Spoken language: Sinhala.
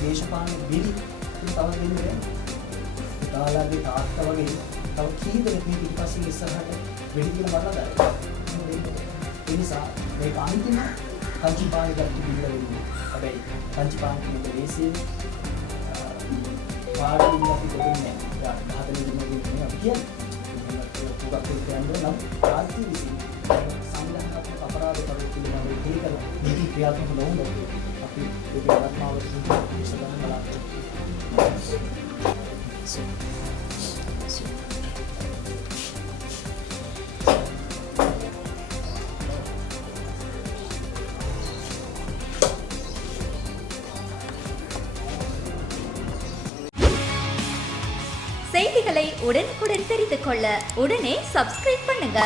දේශපාලන බිලි තව දෙන්නේ තාලාගේ තාත්තා වගේ තව කී දෙනෙක් මේ පිටිපස්සේ ඉස්සරහට වෙඩි කියලා මරලා දානවා. ඒ නිසා මේක අන්තිම කංචිපාණි ගත්ත බිල්ල වෙන්නේ. හැබැයි කංචිපාණි කියන දේශයේ පාඩින් අපි දෙන්නේ නැහැ. 14 දිනකදී අපි කියන්නේ. පුගක් කියන්නේ නම් රාජ්‍ය විසින් සංවිධානාත්මක අපරාධ කරු පිළිබඳව දීකල නීති ක්‍රියාත්මක නොවුනොත් අපි ඒකේ ආත්මාවත විසඳන්න බලාපොරොත්තු செய்திகளை உடனுக்குடன் தெரிந்து கொள்ள உடனே சப்ஸ்கிரைப் பண்ணுங்க.